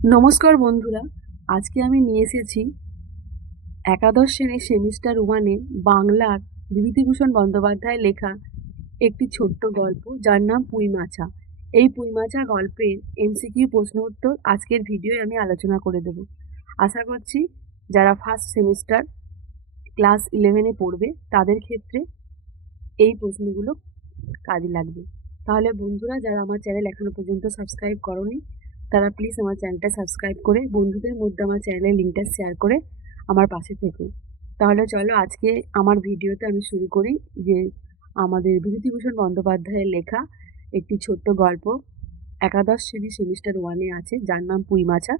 নমস্কার বন্ধুরা, আজকে আমি নিয়ে এসেছি একাদশ শ্রেণীর সেমিস্টার ওয়ানে বাংলার বিভূতিভূষণ বন্দ্যোপাধ্যায়ের লেখা একটি ছোট্ট গল্প, যার নাম পুঁইমাছা। এই পুঁইমাছা গল্পের এমসিকিউ প্রশ্ন উত্তর আজকের ভিডিওয় আমি আলোচনা করে দেব। আশা করছি যারা ফার্স্ট সেমিস্টার ক্লাস 11-এ পড়বে তাদের ক্ষেত্রে এই প্রশ্নগুলো কাজে লাগবে। তাহলে বন্ধুরা, যারা আমার চ্যানেল এখনো পর্যন্ত সাবস্ক্রাইব করোনি তারা প্লিজ আমার চ্যানেলটা সাবস্ক্রাইব করে বন্ধুদের মধ্যে আমার চ্যানেলের লিঙ্কটা শেয়ার করে আমার পাশে থেকো। তাহলে চলো আজকে আমার ভিডিওতে আমি শুরু করি যে আমাদের বিভূতিভূষণ বন্দ্যোপাধ্যায়ের লেখা একটি ছোট্ট গল্প একাদশ শ্রেণী সেমিস্টার ওয়ানে আছে, যার নাম পুঁইমাছা।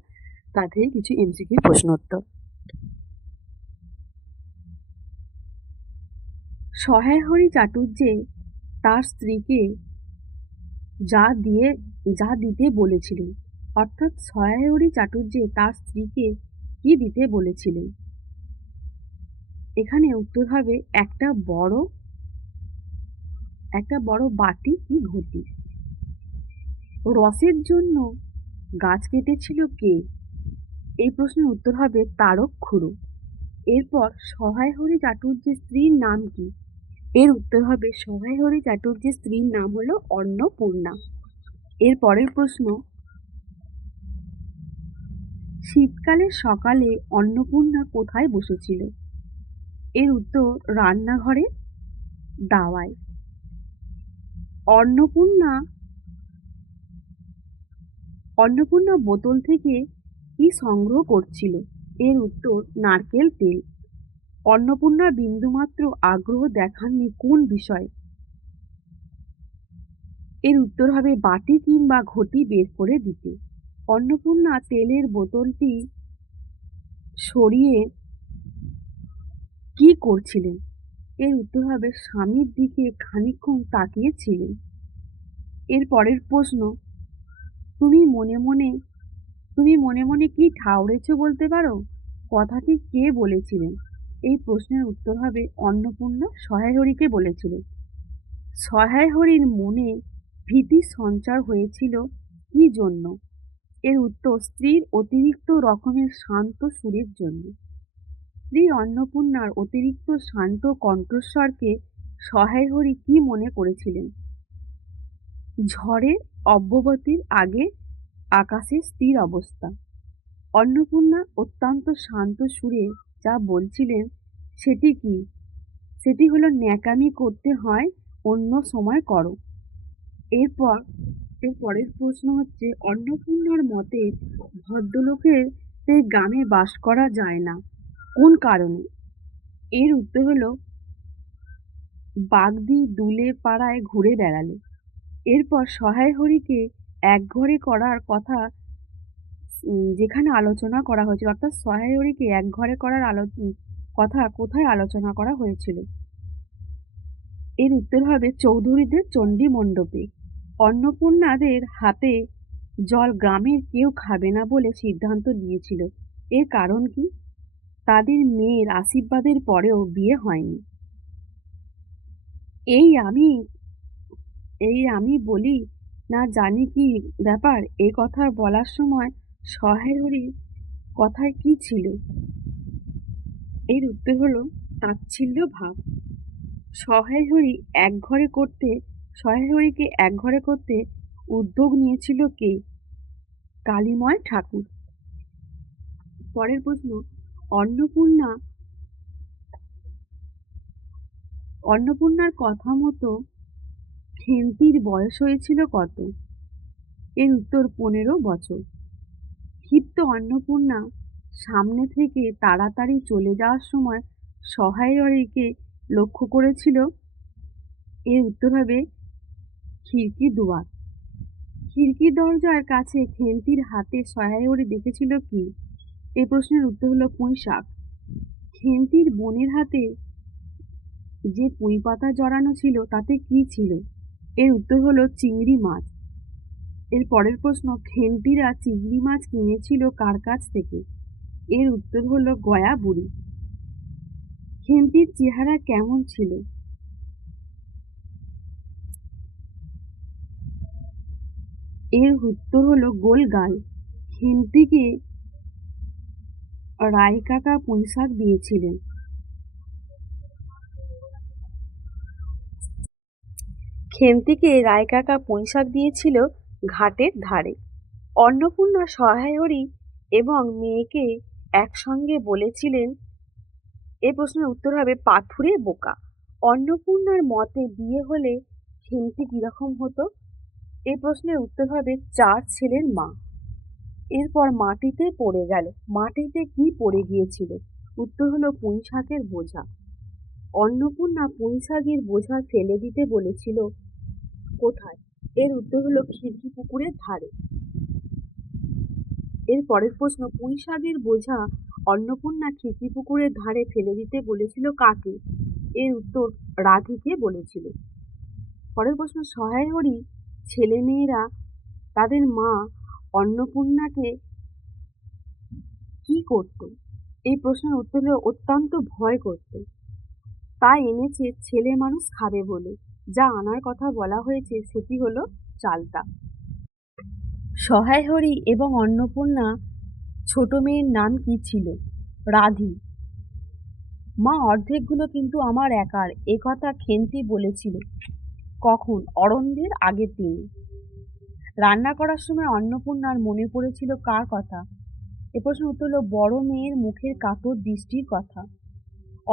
তা থেকে কিছু এমসিকিউ প্রশ্ন উত্তর। সহায় হরি চাটুর্যে তার স্ত্রীকে যা দিতে বলেছিলেন, অর্থাৎ সহায়হরি চাটুর্যে তার স্ত্রীকে কি দিতে বলেছিলেন। এখানে উত্তর হবে একটা বড় বাটি কি ঘটি। রসের জন্য গাছ কেটেছিল কে? এই প্রশ্নের উত্তর হবে তারক খুড়ো। এরপর সহায়হরি চাটুর্যের স্ত্রীর নাম কি? এর উত্তর হবে সহায়হরি চাটুর্যের স্ত্রীর নাম হলো অন্নপূর্ণা। এর পরের প্রশ্ন, শীতকালের সকালে অন্নপূর্ণা কোথায় বসেছিল? এর উত্তর রান্নাঘরে দাওয়ায়। অন্নপূর্ণা অন্নপূর্ণা বোতল থেকে কি সংগ্রহ করছিল? এর উত্তর নারকেল তেল। অন্নপূর্ণা বিন্দুমাত্র আগ্রহ দেখাননি কোন বিষয়ে? এর উত্তর হবে বাটি কিংবা ঘটি বের করে দিতে। অন্নপূর্ণা তেলের বোতলটি সরিয়ে কি করছিলেন? এর উত্তর হবে স্বামীর দিকে খানিকক্ষণ তাকিয়েছিলেন। এর পরের প্রশ্ন, তুমি মনে মনে তুমি মনে মনে কি ঠাউরেছ বলতে পারো? কথাটি কে বলেছিলেন? এই প্রশ্নের উত্তর হবে অন্নপূর্ণা সহায়হরিকে বলেছিলেন। সহায়হরির মনে ভীতির সঞ্চার হয়েছিল কি জন্য? এর উত্তর স্ত্রীর অতিরিক্ত রকমের শান্ত সুরের জন্য। স্ত্রী অন্নপূর্ণার অতিরিক্ত শান্ত কণ্ঠস্বরকে সহায়হরি কি মনে করেছিলেন? ঝড়ের অব্যবহির আগে আকাশের স্থির অবস্থা। অন্নপূর্ণা অত্যন্ত শান্ত সুরে যা বলছিলেন সেটি কি? সেটি হলো ন্যাকামি করতে হয় অন্য সময় করো। এর পরের প্রশ্ন হচ্ছে, অন্নপূর্ণার মতে ভদ্রলোকের গ্রামে বাস করা যায় না কোন কারণে? এর উত্তর হলো বাগদি দুলে পাড়ায় ঘুরে বেড়ালে। এরপর সহায়হরিকে একঘরে করার কথা যেখানে আলোচনা করা হয়েছিল, অর্থাৎ সহায়হরিকে একঘরে করার কথা কোথায় আলোচনা করা হয়েছিল? এর উত্তর হবে চৌধুরীদের চণ্ডী মণ্ডপে। অন্নপূর্ণাদের হাতে জল গ্রামের কেউ খাবে না বলে সিদ্ধান্ত নিয়েছিল। এর কারণ কি? তাদের মেয়ের আশীর্বাদের পরেও বিয়ে হয়নি। এই আমি এই আমি বলি না জানি কি ব্যাপার, এই কথা বলার সময় সহায়হরির কথায় কি ছিল? এর উত্তর হলো তাচ্ছিল্য ভাব। সহায়হরি সহায়হরিকে একঘরে করতে উদ্যোগ নিয়েছিল কে? কালীময় ঠাকুর। পরের প্রশ্ন, অন্নপূর্ণার কথা মতো খেন্তির বয়স হয়েছিল কত? এর উত্তর 15 বছর। ক্ষিপ্ত অন্নপূর্ণা সামনে থেকে তাড়াতাড়ি চলে যাওয়ার সময় সহায়হরিকে লক্ষ্য করেছিল। এর উত্তর হবে খিড়কি দুয়ার। খিড়কি দরজার কাছে খেন্তির হাতে সহায়হরি দেখেছিল কি? এই প্রশ্নের উত্তর হলো পুঁই শাক। খেন্তির বোনের হাতে যে পুঁই পাতা জড়ানো ছিল তাতে কি ছিল? এর উত্তর হলো চিংড়ি মাছ। এর পরের প্রশ্ন, খেন্তিরা চিংড়ি মাছ কিনেছিল কার কাছ থেকে? এর উত্তর হলো গয়া বুড়ি। খেন্তির চেহারা কেমন ছিল? এর উত্তর হলো গোল গাল। খেন্তিকে রায় কাকা পুঁইশাক দিয়েছিলেন। খেন্তিকে রায় কাকা পুঁইশাক দিয়েছিল ঘাটের ধারে। অন্নপূর্ণা সহায়হরি এবং মেয়েকে একসঙ্গে বলেছিলেন, এ প্রশ্নের উত্তর হবে পাথুরে বোকা। অন্নপূর্ণার মতে বিয়ে হলে খেন্তি কিরকম হতো? এই প্রশ্নের উত্তর হবে 4 ছেলের মা। এরপর মাটিতে পড়ে গেল। মাটিতে কি পড়ে গিয়েছিল? উত্তর হলো পুঁইশাকের বোঝা। অন্নপূর্ণা পুঁইশাকের বোঝা ফেলে দিতে বলেছিল কোথায়? এর উত্তর হলো খিড়কি পুকুরের ধারে। এর পরের প্রশ্ন, পুঁইশাকের বোঝা অন্নপূর্ণা খিড়কি পুকুরের ধারে ফেলে দিতে বলেছিল কাকে? এর উত্তর রাধিকে বলেছিল। পরের প্রশ্ন, সহায়হরি ছেলেমেয়েরা তাদের মা অন্নপূর্ণাকে কি করত? এই প্রশ্নের উত্তর হলো অত্যন্ত ভয় করত। তা এনেছে ছেলে মানুষ খাবে বলে। যা আনার কথা বলা হয়েছে সেটি হলো চালতা। সহায়হরি এবং অন্নপূর্ণা ছোট মেয়ের নাম কি ছিল? রাধি। মা অর্ধেকগুলো কিন্তু আমার একার, এ কথা খেন্তি বলেছিল কখন? অরন্ধের আগের দিনে। রান্না করার সময় অন্নপূর্ণার মনে পড়েছিল কার কথা? এ প্রশ্নের উত্তর হলো বড় মেয়ের মুখের কাতর দৃষ্টির কথা।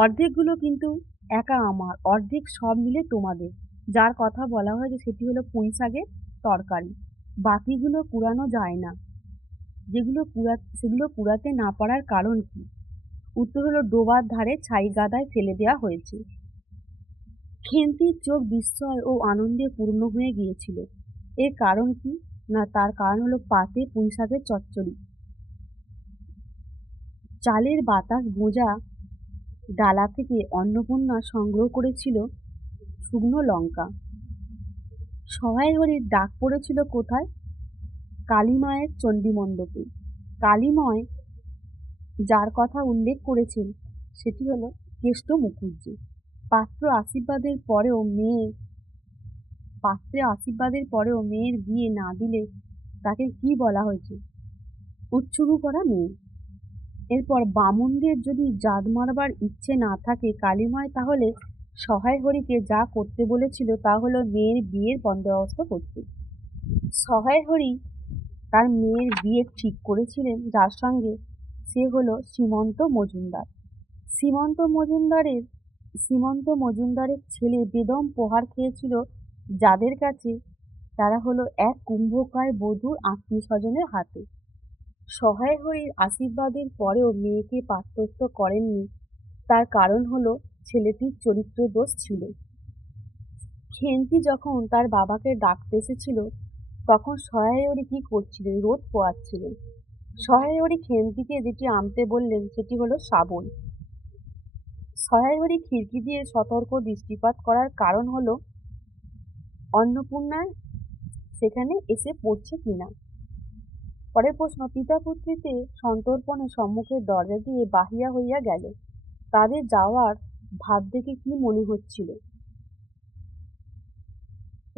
অর্ধেকগুলো কিন্তু একা আমার, অর্ধেক সব মিলে তোমাদের। যার কথা বলা হয়েছে সেটি হলো পুঁইশাকের তরকারি। বাকিগুলো কুড়ানো যায় না। সেগুলো কুড়াতে না পারার কারণ কি? উত্তর হলো ডোবার ধারে ছাই গাদায় ফেলে দেওয়া হয়েছে। খেন্তির চোখ বিস্ময় ও আনন্দে পূর্ণ হয়ে গিয়েছিল। এর কারণ কি? না, তার কারণ হলো পাতে পুঁইশাকের চচ্চড়ি। চালের বাতাস গোঁজা ডালা থেকে অন্নপূর্ণা সংগ্রহ করেছিল শুকনো লঙ্কা। সহায়হরির ডাক পড়েছিল কোথায়? কালীমায়ের চণ্ডীমণ্ডপে। কালীময় যার কথা উল্লেখ করেছেন সেটি হলো কেষ্ট মুখুজ্জে। পাত্রে আশীর্বাদের পরেও মেয়ের বিয়ে না দিলে তাকে কি বলা হয়েছে? উচ্ছুগু করা মেয়ে। এরপর বামুনদের যদি জাত মারবার ইচ্ছে না থাকে কালীময় তাহলে সহায়হরিকে যা করতে বলেছিল তা হলো মেয়ের বিয়ের বন্দোবস্ত করতে। সহায়হরি তার মেয়ের বিয়ে ঠিক করেছিলেন যার সঙ্গে, সে হলো সীমন্ত মজুমদার। সীমন্ত মজুমদারের ছেলে বেদম প্রহার খেয়েছিল যাদের কাছে, তারা হলো এক কুম্ভকার বধূর আত্মীয় স্বজনের হাতে। সহায়হরির আশীর্বাদের পরেও মেয়েকে পাত্রস্থ করেননি, তার কারণ হলো ছেলেটির চরিত্র দোষ ছিল। খেন্তি যখন তার বাবাকে ডাকতে এসেছিল তখন সহায়হরি কি করছিলেন? রোদ পোয়াচ্ছিলেন। সহায়হরি খেন্তিকে যেটি আনতে বললেন সেটি হলো শাবল। সহায়হরি খিড়কি দিয়ে সতর্ক দৃষ্টিপাত করার কারণ হলো অন্নপূর্ণা সেখানে এসে পড়ছে কিনা। পরের প্রশ্ন, পিতা পুত্রীতে সন্তর্পণে সম্মুখের দরজা দিয়ে বাহিয়া হইয়া গেল। তাদের যাওয়ার ভাব দেখে কি মনে হচ্ছিল?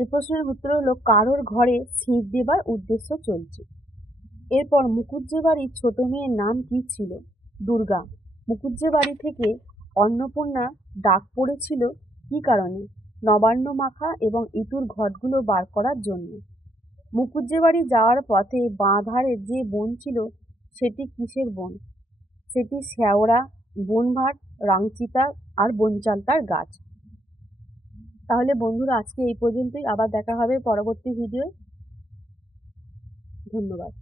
এ প্রশ্নের উত্তর হলো কারোর ঘরে ছিঁড় দেবার উদ্দেশ্য চলছে। এরপর মুকুজ্জে বাড়ির ছোট মেয়ের নাম কি ছিল? দুর্গা। মুকুজ্জে বাড়ি থেকে অন্নপূর্ণা ডাক পড়েছিল কি কারণে? নবান্ন মাখা এবং ইতুর ঘটগুলো বার করার জন্য। মুকুজ্জে বাড়ি যাওয়ার পথে বাঁ ধারে যে বন ছিল সেটি কিসের বন? সেটি শ্যাওড়া, বনভাট, রাংচিতা আর বনচালতার গাছ। তাহলে বন্ধুরা আজকে এই পর্যন্তই। আবার দেখা হবে পরবর্তী ভিডিওয়। ধন্যবাদ।